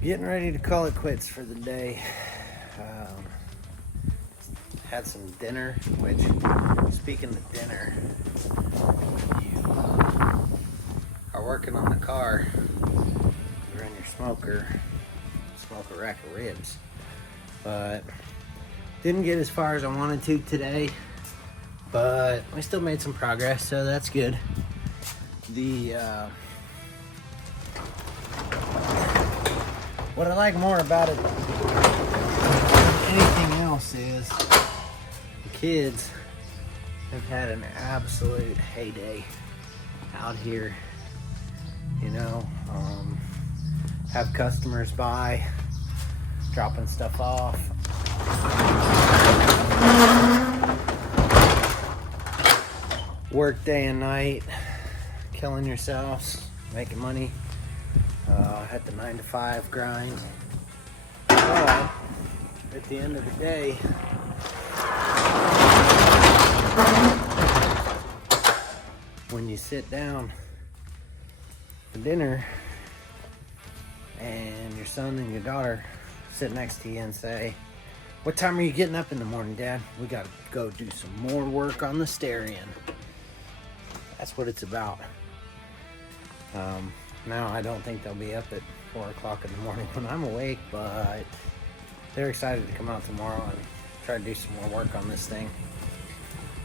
Getting ready to call it quits for the day. Um, had some dinner, which, speaking of dinner, you are working on the car, you run your smoker, smoke a rack of ribs. But didn't get as far as I wanted to today, but I still made some progress, so that's good. What I like more about it than anything else is the kids have had an absolute heyday out here. You know, have customers by, dropping stuff off. Work day and night, killing yourselves, making money. At the 9 to 5 grind. But at the end of the day, when you sit down for dinner and your son and your daughter sit next to you and say, "What time are you getting up in the morning, Dad? We gotta go do some more work on the Starion." That's what it's about. Now, I don't think they'll be up at 4 o'clock in the morning when I'm awake, but they're excited to come out tomorrow and try to do some more work on this thing.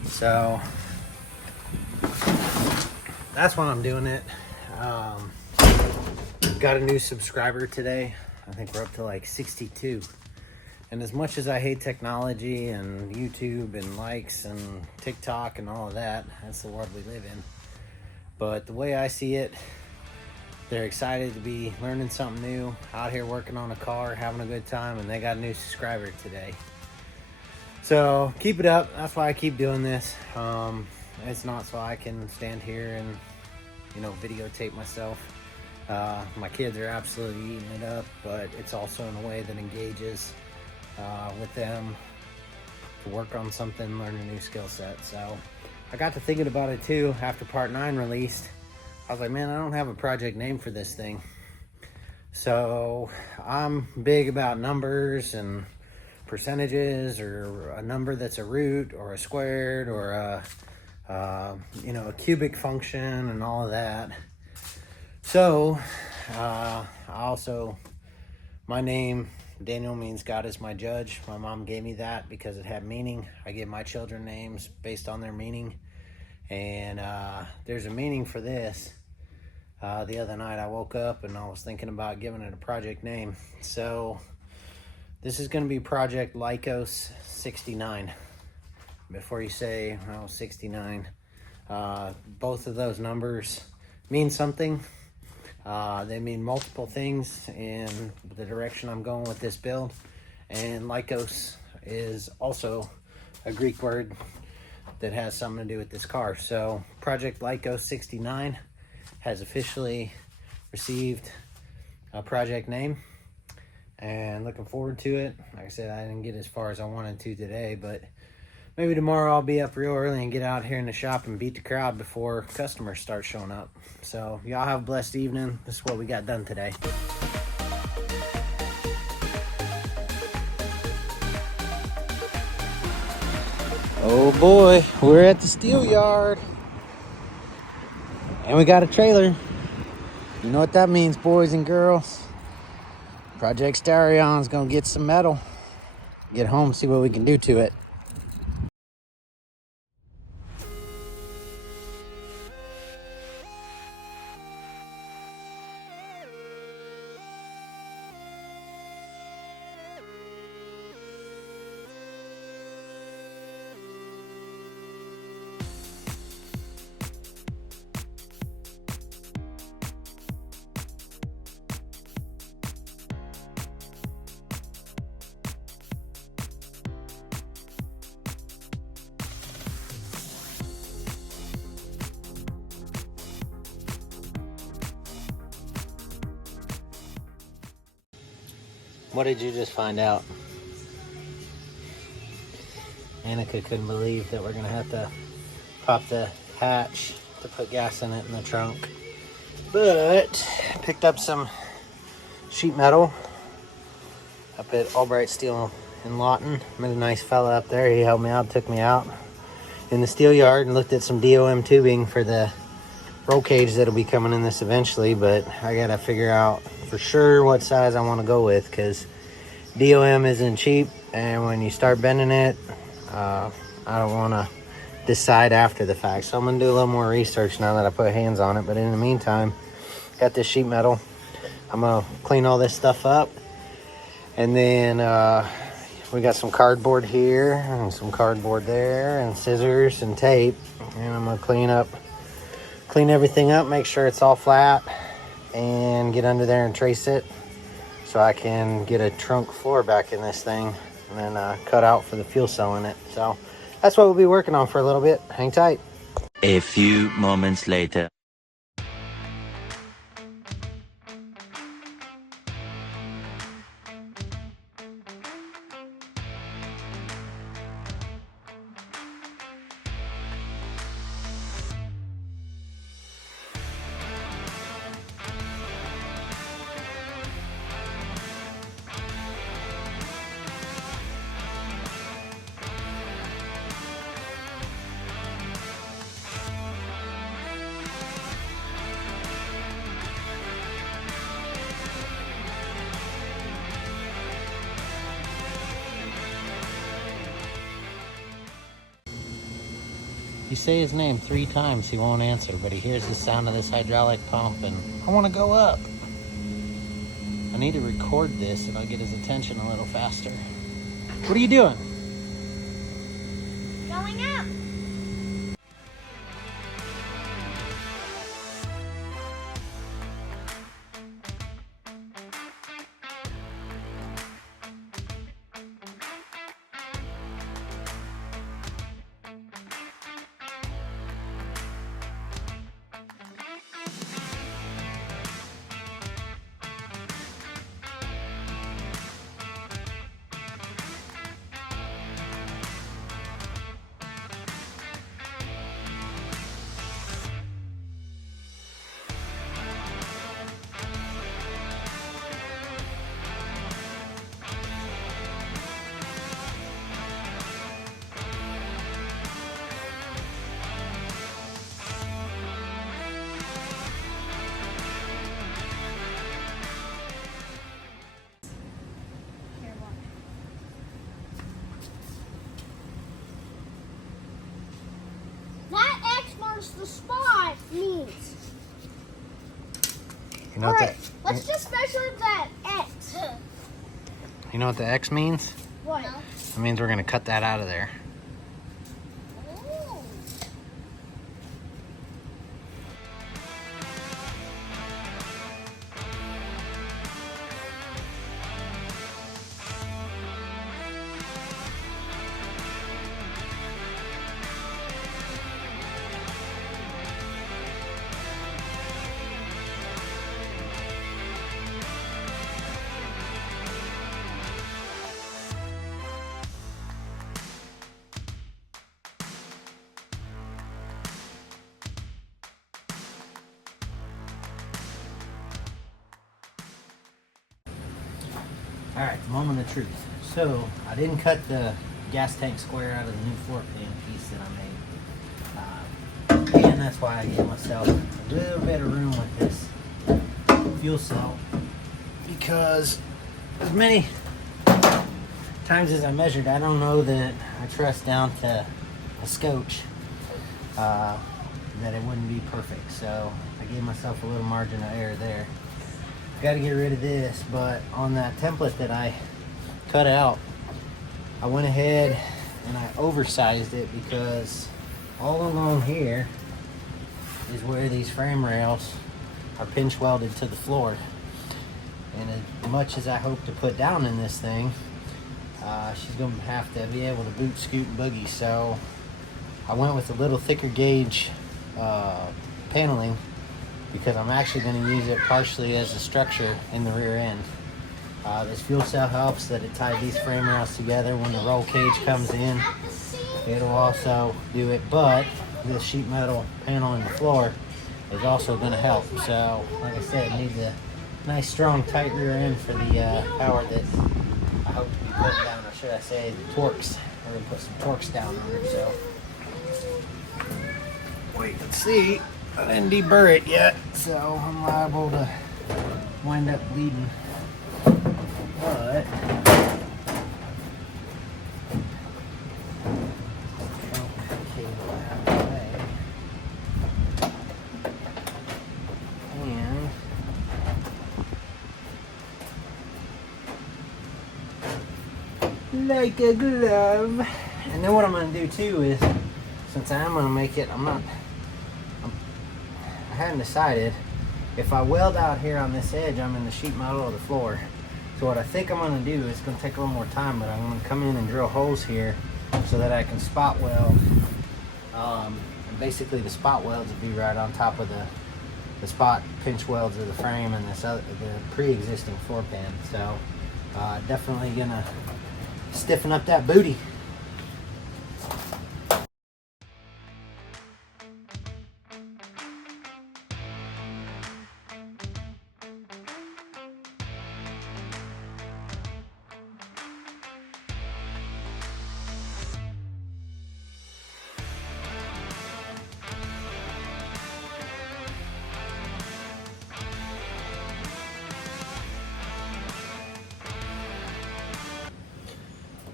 So, that's why I'm doing it. Got a new subscriber today. I think we're up to like 62. And as much as I hate technology and YouTube and likes and TikTok and all of that, that's the world we live in. But the way I see it, they're excited to be learning something new, out here working on a car, having a good time, and they got a new subscriber today. So keep it up. That's why I keep doing this. It's not so I can stand here and, videotape myself. My kids are absolutely eating it up, but it's also in a way that engages with them to work on something, learn a new skill set. So I got to thinking about it too after part 9 released. I was like, man, I don't have a project name for this thing. So I'm big about numbers and percentages, or a number that's a root or a squared or a cubic function and all of that. So my name, Daniel, means God is my judge. My mom gave me that because it had meaning. I give my children names based on their meaning. And there's a meaning for this. The other night I woke up and I was thinking about giving it a project name. So this is going to be Project Lykos 69. Before you say, 69, both of those numbers mean something. They mean multiple things in the direction I'm going with this build. And Lykos is also a Greek word that has something to do with this car. So Project Lykos 69 has officially received a project name, and looking forward to it. Like I said, I didn't get as far as I wanted to today, but maybe tomorrow I'll be up real early and get out here in the shop and beat the crowd before customers start showing up. So y'all have a blessed evening. This is what we got done today. Oh boy, we're at the steel yard. And we got a trailer. You know what that means, boys and girls. Project Starion's gonna get some metal. Get home, see what we can do to it. What did you just find out? Annika couldn't believe that we're gonna have to pop the hatch to put gas in it in the trunk. But picked up some sheet metal up at Albright Steel in Lawton. Met a nice fella up there. He helped me out, took me out in the steel yard and looked at some DOM tubing for the roll cage that'll be coming in this eventually, but I gotta figure out for sure what size I want to go with, because DOM isn't cheap, and when you start bending it, I don't want to decide after the fact. So I'm gonna do a little more research now that I put hands on it. But in the meantime, got this sheet metal. I'm gonna clean all this stuff up, and then we got some cardboard here and some cardboard there and scissors and tape, and I'm gonna clean everything up, make sure it's all flat, and get under there and trace it so I can get a trunk floor back in this thing, and then cut out for the fuel cell in it. So that's what we'll be working on for a little bit. Hang tight. A few moments later. You say his name 3 times, he won't answer, but he hears the sound of this hydraulic pump, and I want to go up. I need to record this and I'll get his attention a little faster. What are you doing? Going up. That X marks the spot means. You know All what right, let's just measure that X. you know what the X means? What? It means we're gonna cut that out of there. Oh. All right, the moment of truth. So I didn't cut the gas tank square out of the new floor pan piece that I made. And that's why I gave myself a little bit of room with this fuel cell, because as many times as I measured, I don't know that I trust down to a scotch that it wouldn't be perfect. So I gave myself a little margin of error there. Got to get rid of this, but on that template that I cut out, I went ahead and I oversized it, because all along here is where these frame rails are pinch welded to the floor. And as much as I hope to put down in this thing, she's going to have to be able to boot, scoot, and boogie. So I went with a little thicker gauge paneling, because I'm actually going to use it partially as a structure in the rear end. This fuel cell helps that it ties these frame rails together. When the roll cage comes in, it'll also do it, but the sheet metal panel in the floor is also going to help. So like I said, it needs a nice strong tight rear end for the power that I hope to be putting down, or should I say, the Torx. We're gonna put some Torx down on it, so. Wait and see. I didn't deburr it yet, so I'm liable to wind up bleeding. But trunk cable out of the way. And like a glove. And then what I'm gonna do too is, since I am gonna make it, I hadn't decided. If I weld out here on this edge, I'm in the sheet metal of the floor. So what I think I'm gonna do, is gonna take a little more time, but I'm gonna come in and drill holes here so that I can spot weld. And basically the spot welds will be right on top of the spot pinch welds of the frame and the pre-existing floor pan. So definitely gonna stiffen up that booty.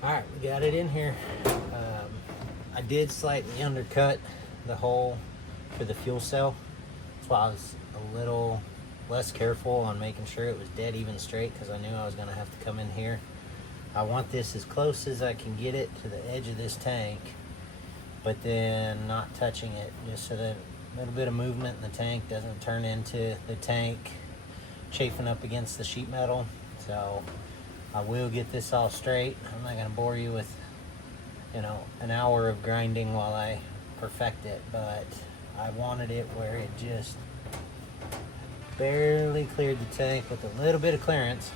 Alright, we got it in here. I did slightly undercut the hole for the fuel cell. That's why I was a little less careful on making sure it was dead even straight, because I knew I was going to have to come in here. I want this as close as I can get it to the edge of this tank, but then not touching it, just so that a little bit of movement in the tank doesn't turn into the tank chafing up against the sheet metal. So I will get this all straight. I'm not gonna bore you with, an hour of grinding while I perfect it, but I wanted it where it just barely cleared the tank with a little bit of clearance.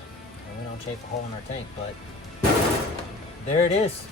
And we don't chafe a hole in our tank, but there it is.